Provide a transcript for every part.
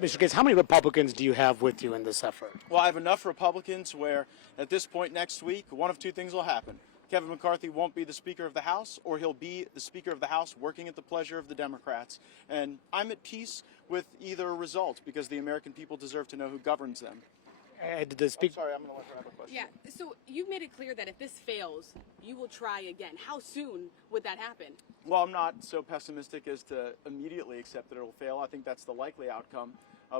Mr. Gaetz, how many Republicans do you have with you in this effort? Well, I have enough Republicans where at this point next week, one of two things will happen. Kevin McCarthy won't be the Speaker of the House, or he'll be the Speaker of the House working at the pleasure of the Democrats. And I'm at peace with either result because the American people deserve to know who governs them. I'm sorry, I'm going to let her have a question. Yeah, so you've made it clear that if this fails, you will try again. How soon would that happen? Well, I'm not so pessimistic as to immediately accept that it'll fail. I think that's the likely outcome.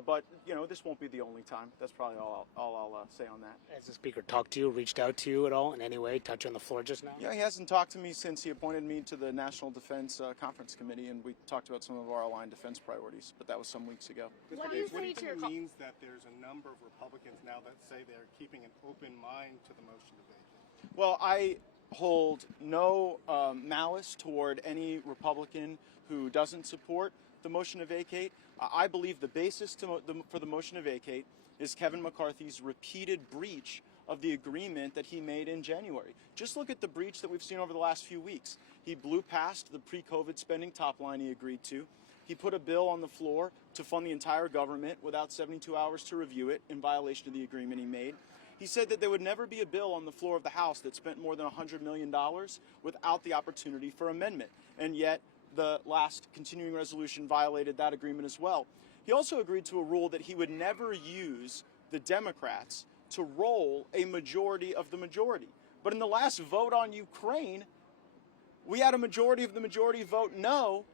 But, you know, this won't be the only time. That's probably all I'll say on that. Has the Speaker talked to you, reached out to you at all in any way, touch you on the floor just now? Yeah, he hasn't talked to me since he appointed me to the National Defense Conference Committee, and we talked about some of our aligned defense priorities, but that was some weeks ago. What do you think it means that there's a number of Republicans now that say they're keeping an open mind to the motion to vacate? Well, I hold no malice toward any Republican who doesn't support the motion to vacate. I believe the basis for the motion to vacate is Kevin McCarthy's repeated breach of the agreement that he made in January. Just look at the breach that we've seen over the last few weeks. He blew past the pre-COVID spending top line he agreed to. He put a bill on the floor to fund the entire government without 72 hours to review it in violation of the agreement he made. He said that there would never be a bill on the floor of the House that spent more than $100 million without the opportunity for amendment. And yet, the last continuing resolution violated that agreement as well. He also agreed to a rule that he would never use the Democrats to roll a majority of the majority. But in the last vote on Ukraine, we had a majority of the majority vote no,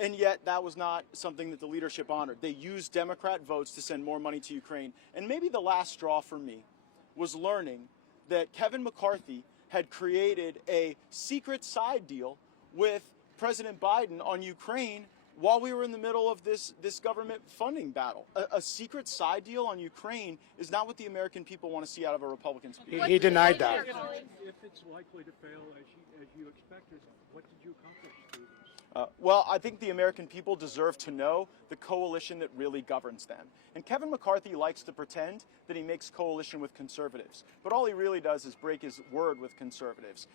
and yet that was not something that the leadership honored. They used Democrat votes to send more money to Ukraine. And maybe the last straw for me was learning that Kevin McCarthy had created a secret side deal with President Biden on Ukraine while we were in the middle of this government funding battle. A secret side deal on Ukraine is not what the American people want to see out of a Republican speaker. He denied that. If it's likely to fail as you expected, what did you accomplish through this? Well, I think the American people deserve to know the coalition that really governs them. And Kevin McCarthy likes to pretend that he makes coalition with conservatives. But all he really does is break his word with conservatives.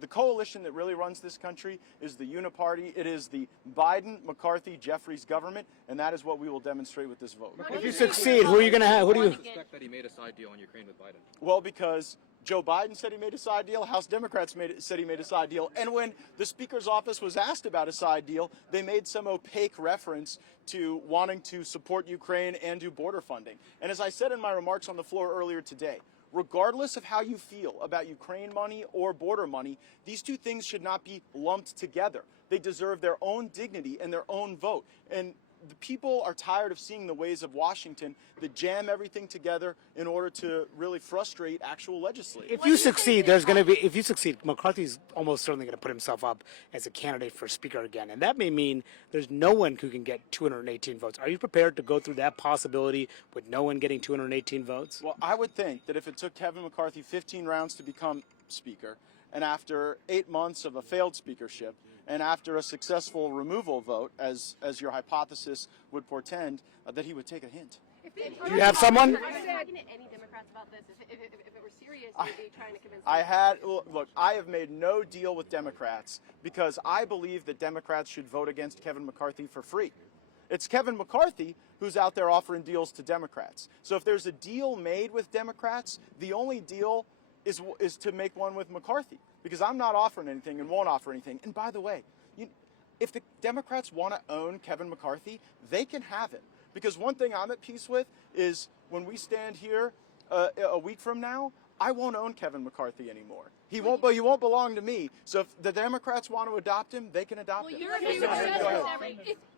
The coalition that really runs this country is the Uniparty. It is the Biden-McCarthy-Jeffries government, and that is what we will demonstrate with this vote. If you succeed, who are you going to have? Who do you suspect that he made a side deal on Ukraine with Biden? Well, because Joe Biden said he made a side deal, House Democrats said he made a side deal, and when the Speaker's office was asked about a side deal, they made some opaque reference to wanting to support Ukraine and do border funding. And as I said in my remarks on the floor earlier today, regardless of how you feel about Ukraine money or border money, these two things should not be lumped together. They deserve their own dignity and their own vote. And the people are tired of seeing the ways of Washington that jam everything together in order to really frustrate actual legislators. If you succeed, McCarthy's almost certainly going to put himself up as a candidate for Speaker again. And that may mean there's no one who can get 218 votes. Are you prepared to go through that possibility with no one getting 218 votes? Well, I would think that if it took Kevin McCarthy 15 rounds to become Speaker, and after 8 months of a failed speakership, and after a successful removal vote, as your hypothesis would portend, that he would take a hint. Do you have someone? Are you talking to any Democrats about this? If it were serious, you'd be trying to convince them. Look, I have made no deal with Democrats because I believe that Democrats should vote against Kevin McCarthy for free. It's Kevin McCarthy who's out there offering deals to Democrats. So if there's a deal made with Democrats, the only deal is to make one with McCarthy, because I'm not offering anything and won't offer anything. And by the way, if the Democrats want to own Kevin McCarthy, they can have him. Because one thing I'm at peace with is when we stand here a week from now, I won't own Kevin McCarthy anymore. He won't belong to me. So if the Democrats want to adopt him, they can adopt him.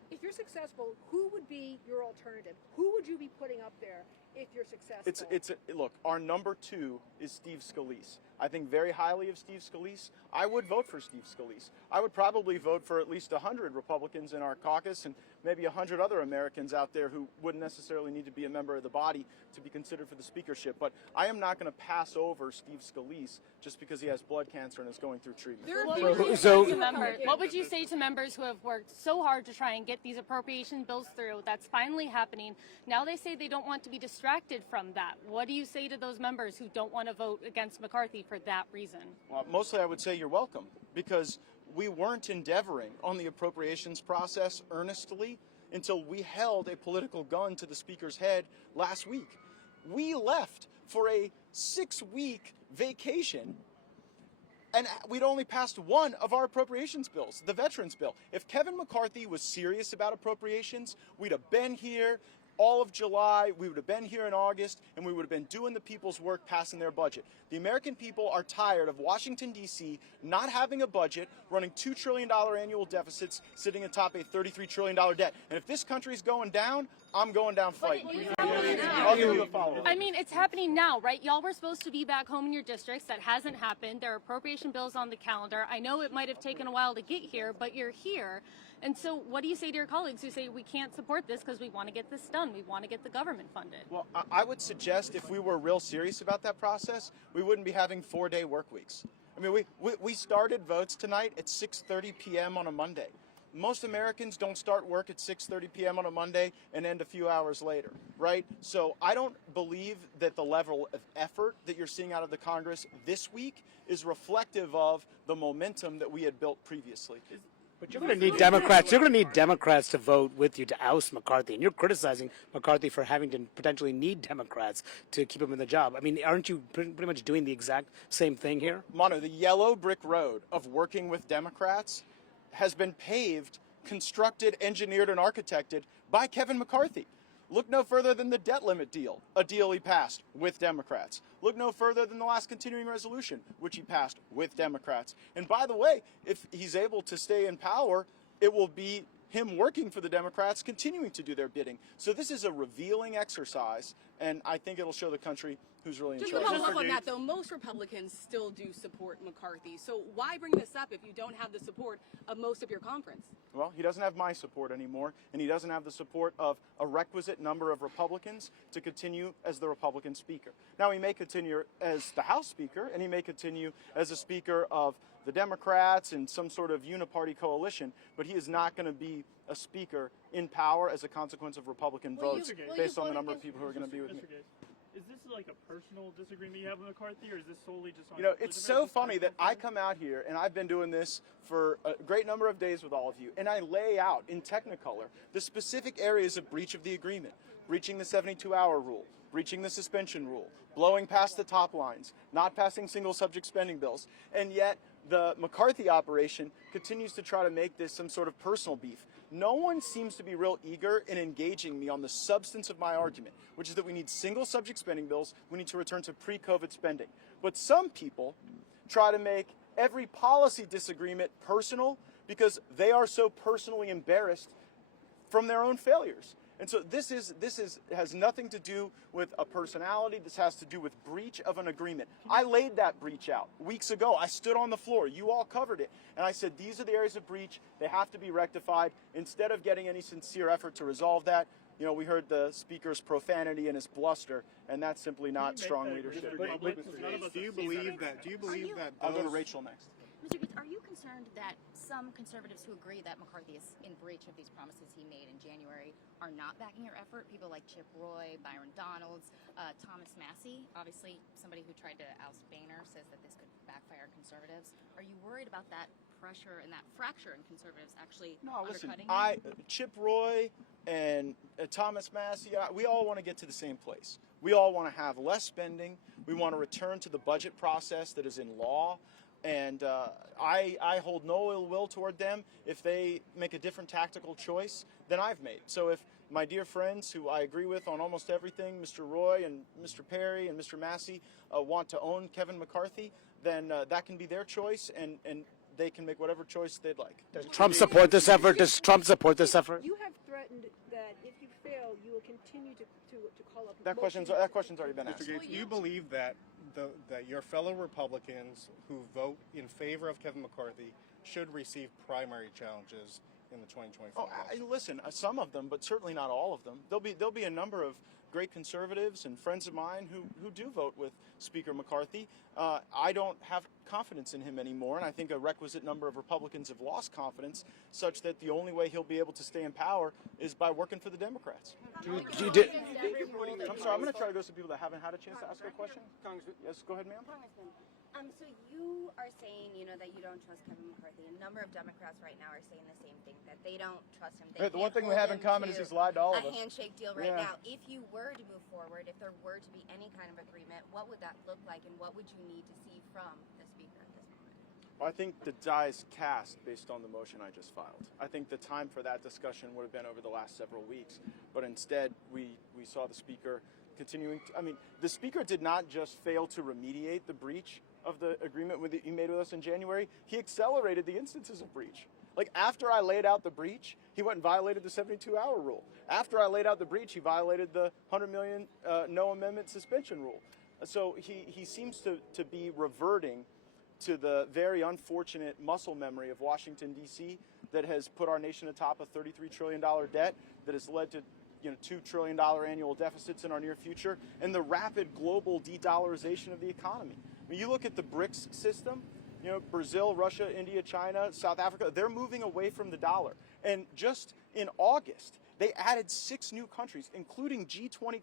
If you're successful, who would be your alternative? Who would you be putting up there if you're successful? Look, our number 2 is Steve Scalise. I think very highly of Steve Scalise. I would vote for Steve Scalise. I would probably vote for at least 100 Republicans in our caucus and maybe 100 other Americans out there who wouldn't necessarily need to be a member of the body to be considered for the speakership. But I am not going to pass over Steve Scalise just because he has blood cancer and is going through treatment. What would you say to members who have worked so hard to try and get these appropriation bills through? That's finally happening. Now they say they don't want to be distracted from that. What do you say to those members who don't want to vote against McCarthy for that reason? Well, mostly I would say you're welcome, because we weren't endeavoring on the appropriations process earnestly until we held a political gun to the Speaker's head last week. We left for a 6-week vacation, and we'd only passed one of our appropriations bills, the Veterans Bill. If Kevin McCarthy was serious about appropriations, we'd have been here all of July, we would have been here in August, and we would have been doing the people's work, passing their budget. The American people are tired of Washington, D.C. not having a budget, running $2 trillion annual deficits, sitting atop a $33 trillion debt. And if this country's going down, I'm going down fighting. I'll give you a follow-up. I mean, it's happening now, right? Y'all were supposed to be back home in your districts. That hasn't happened. There are appropriation bills on the calendar. I know it might have taken a while to get here, but you're here. And so what do you say to your colleagues who say we can't support this because we want to get this done? We want to get the government funded. Well, I would suggest if we were real serious about that process, we wouldn't be having 4-day work weeks. I mean, we started votes tonight at 6:30 p.m. on a Monday. Most Americans don't start work at 6:30 p.m. on a Monday and end a few hours later, right? So I don't believe that the level of effort that you're seeing out of the Congress this week is reflective of the momentum that we had built previously. But you're going to need Democrats. You're going to need Democrats to vote with you to oust McCarthy, and you're criticizing McCarthy for having to potentially need Democrats to keep him in the job. I mean, aren't you pretty much doing the exact same thing here? Mono, the yellow brick road of working with Democrats has been paved, constructed, engineered, and architected by Kevin McCarthy. Look no further than the debt limit deal, a deal he passed with Democrats. Look no further than the last continuing resolution, which he passed with Democrats. And by the way, if he's able to stay in power, it will be him working for the Democrats, continuing to do their bidding. So this is a revealing exercise, and I think it'll show the country who's really in Just charge. to follow up on that, though, most Republicans still do support McCarthy. So why bring this up if you don't have the support of most of your conference? Well, he doesn't have my support anymore, and he doesn't have the support of a requisite number of Republicans to continue as the Republican Speaker. Now, he may continue as the House Speaker, and he may continue as a Speaker of the Democrats and some sort of uniparty coalition, but he is not going to be a Speaker in power as a consequence of Republican votes based on the number of people who are going to be with me. Is this like a personal disagreement you have with McCarthy, or is this solely just on... You know, it's so funny that I come out here, and I've been doing this for a great number of days with all of you, and I lay out in Technicolor the specific areas of breach of the agreement: breaching the 72-hour rule, breaching the suspension rule, blowing past the top lines, not passing single subject spending bills. And yet the McCarthy operation continues to try to make this some sort of personal beef. No one seems to be real eager in engaging me on the substance of my argument, which is that we need single subject spending bills, we need to return to pre-COVID spending. But some people try to make every policy disagreement personal because they are so personally embarrassed from their own failures. And so this has nothing to do with a personality. This has to do with breach of an agreement. I laid that breach out weeks ago. I stood on the floor. You all covered it. And I said, these are the areas of breach. They have to be rectified. Instead of getting any sincere effort to resolve that, you know, we heard the Speaker's profanity and his bluster, and that's simply not strong leadership. Do you believe that I'll go to Rachel next. Mr. Gaetz, are you concerned that some conservatives who agree that McCarthy is in breach of these promises he made in January are not backing your effort? People like Chip Roy, Byron Donalds, Thomas Massey, obviously somebody who tried to oust Boehner, says that this could backfire on conservatives. Are you worried about that pressure and that fracture in conservatives actually undercutting Chip Roy and Thomas Massey, we all want to get to the same place. We all want to have less spending. We want to return to the budget process that is in law. And I hold no ill will toward them if they make a different tactical choice than I've made. So if my dear friends, who I agree with on almost everything, Mr. Roy and Mr. Perry and Mr. Massey, want to own Kevin McCarthy, then that can be their choice, and they can make whatever choice they'd like. Does Trump support this effort? Does Trump support this effort? You have threatened that if you fail, you will continue to call up... That question's already been asked. Mr. Gaetz, do you believe that that your fellow Republicans who vote in favor of Kevin McCarthy should receive primary challenges in the 2024 election? Listen, some of them, but certainly not all of them. There'll be a number of great conservatives and friends of mine who do vote with Speaker McCarthy. I don't have confidence in him anymore, and I think a requisite number of Republicans have lost confidence, such that the only way he'll be able to stay in power is by working for the Democrats. I'm sorry, I'm going to try to go to some people that haven't had a chance to ask a question. Yes, go ahead, ma'am. Congressman, So you are saying, that you don't trust Kevin McCarthy. A number of Democrats right now are saying the same thing, that they don't trust him. They The one can't thing we hold have in him common is to he's lied to all of a us. handshake deal right Yeah. now. If you were to move forward, if there were to be any kind of agreement, what would that look like, and what would you need to see from the Speaker at this moment? Well, I think the die is cast based on the motion I just filed. I think the time for that discussion would have been over the last several weeks, but instead we saw the Speaker continuing. The Speaker did not just fail to remediate the breach of the agreement he made with us in January, he accelerated the instances of breach. Like, after I laid out the breach, he went and violated the 72-hour rule. After I laid out the breach, he violated the $100 million no amendment suspension rule. So he seems to be reverting to the very unfortunate muscle memory of Washington, D.C., that has put our nation atop a $33 trillion debt, that has led to $2 trillion annual deficits in our near future, and the rapid global de-dollarization of the economy. When you look at the BRICS system, Brazil, Russia, India, China, South Africa, they're moving away from the dollar. And just in August, they added 6 new countries, including G20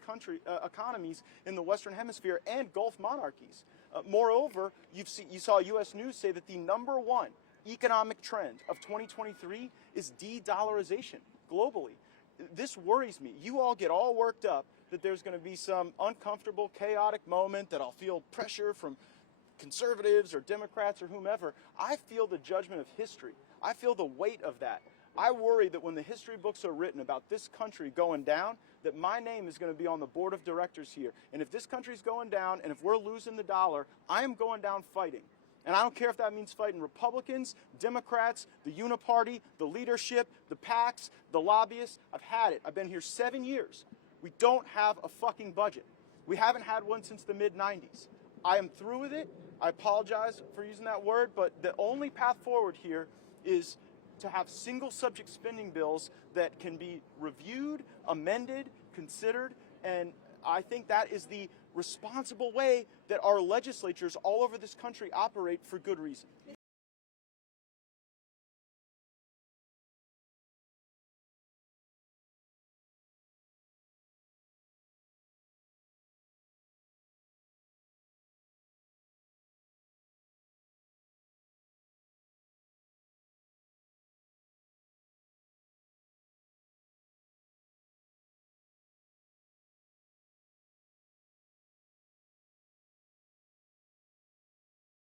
economies in the Western Hemisphere and Gulf monarchies. Moreover, you saw U.S. News say that the number one economic trend of 2023 is de-dollarization globally. This worries me. You all get all worked up that there's going to be some uncomfortable, chaotic moment, that I'll feel pressure from conservatives or Democrats or whomever. I feel the judgment of history. I feel the weight of that. I worry that when the history books are written about this country going down, that my name is going to be on the board of directors here. And if this country's going down, and if we're losing the dollar, I am going down fighting. And I don't care if that means fighting Republicans, Democrats, the Uniparty, the leadership, the PACs, the lobbyists. I've had it. I've been here 7 years. We don't have a fucking budget. We haven't had one since the mid-90s. I am through with it. I apologize for using that word, but the only path forward here is to have single subject spending bills that can be reviewed, amended, considered, and I think that is the responsible way that our legislatures all over this country operate, for good reason.